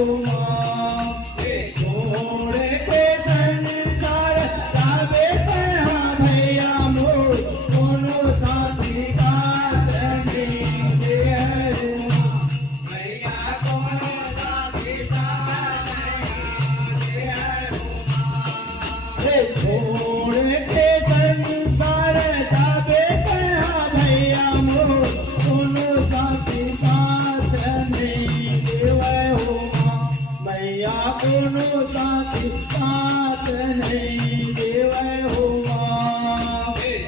हो माँ छोड़ के संसार जावे कहाँ भैया मोर कोनो साथी साथ नहीं दे हो भैया कोनो साथी साथ नहीं दे हो छोड़ के संसार जावे कहाँ भैया मोर कोनो साथी साथ नहीं देवे हो भैया कोनो साथी साथ नहीं देवे हो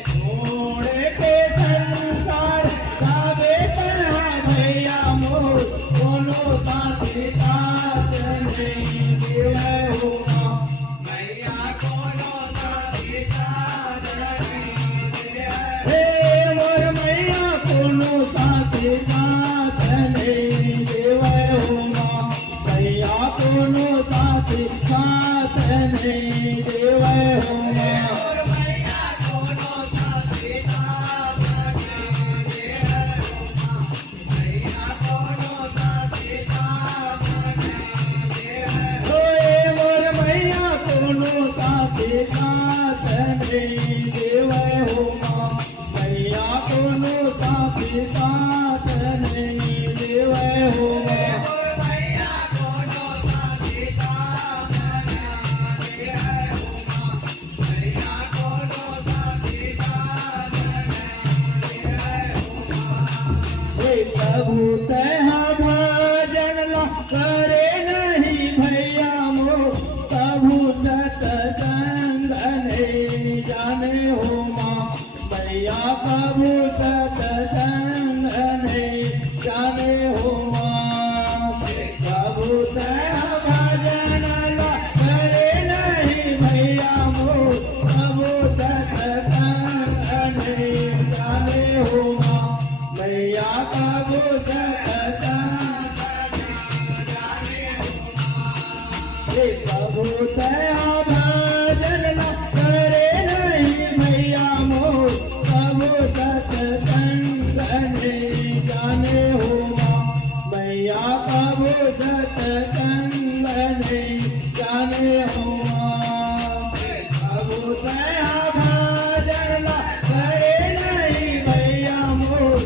छोड़ के संसार जावे कहाँ भैया मोर कोनो साथी साथ नहीं देवे हो भैया कोनो साथी साथ नहीं देवे मोर मैया कोनो साथी साथ नहीं देवे हो भैया कोनो साथी साथ नहीं देवे हो भैया कोनो साथी साथ नहीं देवे भैया कोनो साथी साथ नहीं देवे मोर मैया कोनो साथी साथ नहीं देवे हो भैया कोनो साथी साथ नहीं देवे हो भैया कोनो साथी साथ नहीं देवे हो भैया कोनो साथी साथ नहीं देवे हो प्रभु तह भजन ला करे नहीं भैया मो प्रभु सत्संग नहीं जाने हो भैया प्रभु सत्संग नहीं जाने हो प्रभु तह भजन ला करे नहीं भैया मो प्रभु सत्संग नहीं जाने हो भैया प्रभु सत्संग नहीं जाने हो प्रभु तह भजन ला करे नहीं भैया मोर प्रभु सत्संग नहीं जाने हो भैया प्रभु सत्संग नहीं जाने हो प्रभु तह भजन ला करे नहीं भैया मोर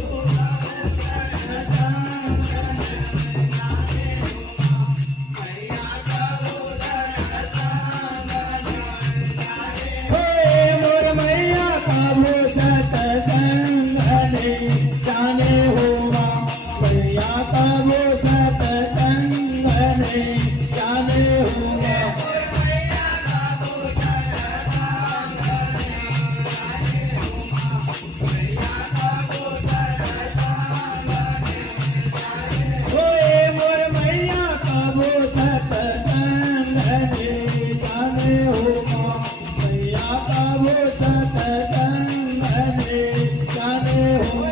मोर मैया प्रभु सत्संग नहीं जाने हो भैया प्रभु सत्संग नहीं जाने हो मोर मैया प्रभु सत्संग नहीं जाने हो भैया प्रभु सत्संग नहीं जाने हो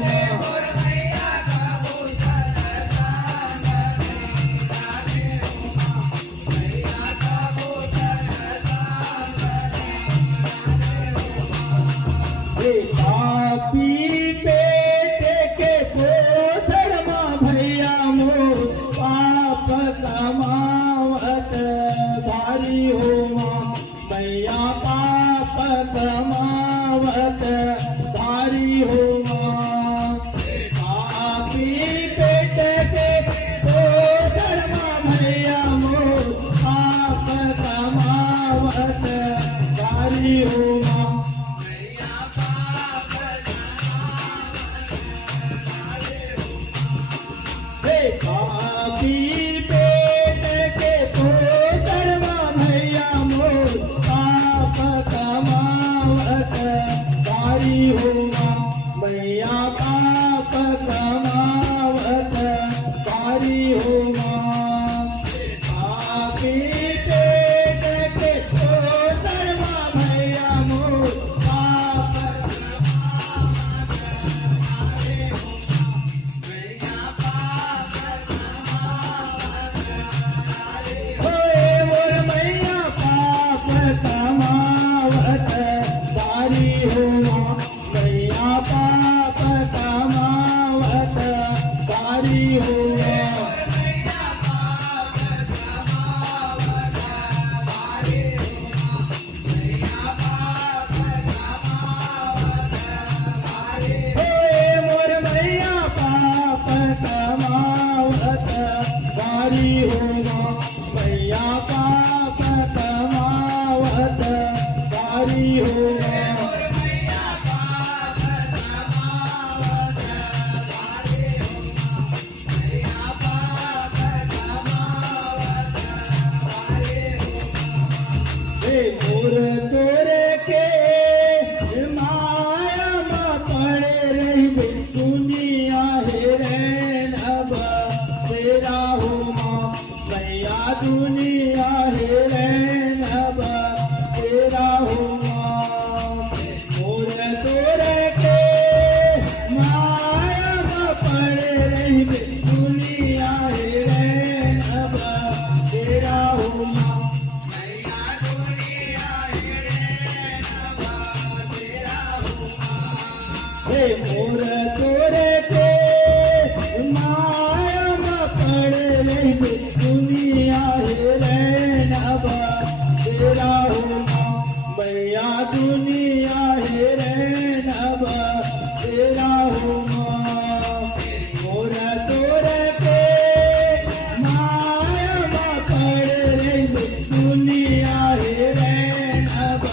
पापी पेट के धर्मा भैया मोर पाप कमावत भारी हो भैया पाप कमावत भारी हो पापी पेट के धर्मा भैया मोर पाप कमावत भारी हो पापी पेट के धर्मा भैया मोर पाप कमावत तारी हो माँ मैया पाप समावत तारी हो माँ मोर तोरे के माया में पड़े रही दुनिया हेरन अब तेरा हो माँ मैया दुनिया हेरन अब तेरा हो माँ मोर तोरे के माया में पड़े रही दुनिया हेरन अब तेरा हो माँ मोर तोरे के माया में पड़े रही दुनिया हेरन अब तेरा हो माँ मैया दुनिया हेरन अब तेरा हो माँ मोर तोरे के माया में पड़े रही दुनिया हेरन अब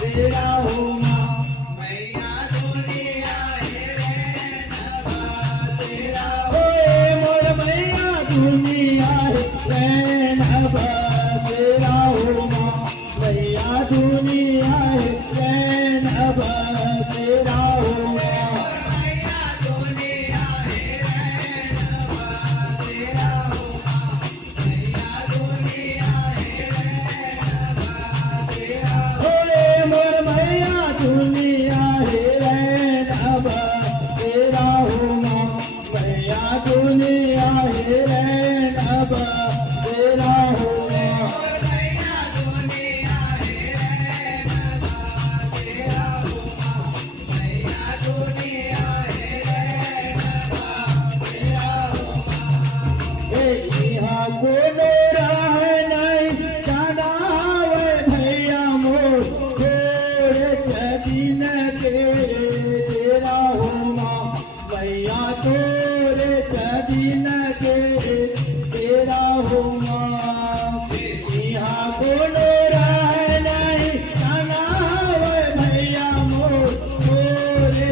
तेरा हो माँ दुनिया रैन अब तेरा हो माँ मैया दुनिया रैन अब तेरा हो माँ मोर मैया दुनिया रैन अब तेरा हो माँ मैया दुनिया हेरन अब तेरा हो माँ यहाँ कोनो राह नहीं जानावे भैया मोर छोड़े दिन के तेरा हो माँ भैया तोरे दिन के तेरा हो माँ यहाँ कोनो राह नहीं जानावे भैया मोर छोड़े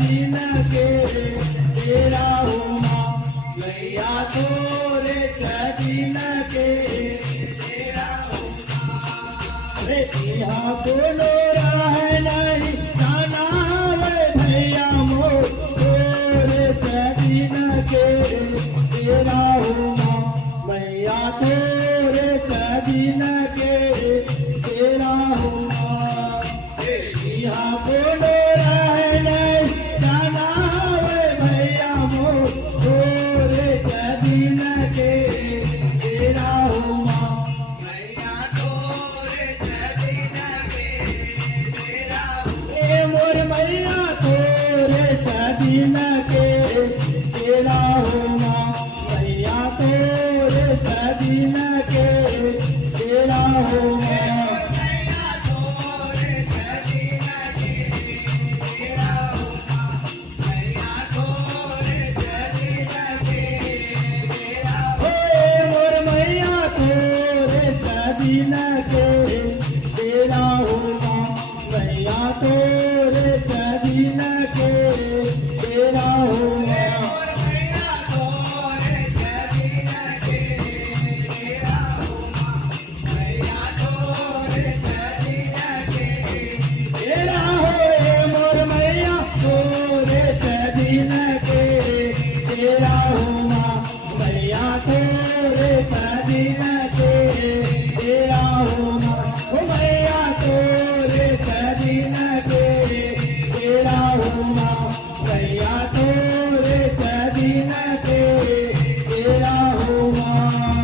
दिन के तेरा हो माँ भैया तोरे दिन के तेरा हो यहाँ कोनो राह नहीं जानावे भैया मोर तोरे दिन के तेरा हो माँ मैया तोरे दिन के तेरा हो माँ यहाँ कोनो राह नहीं जानावे भैया मोर तोरे दिन के तेरा हो माँ मोर मैया तोरे दिन के तेरा हो माँ मैया तोरे दिन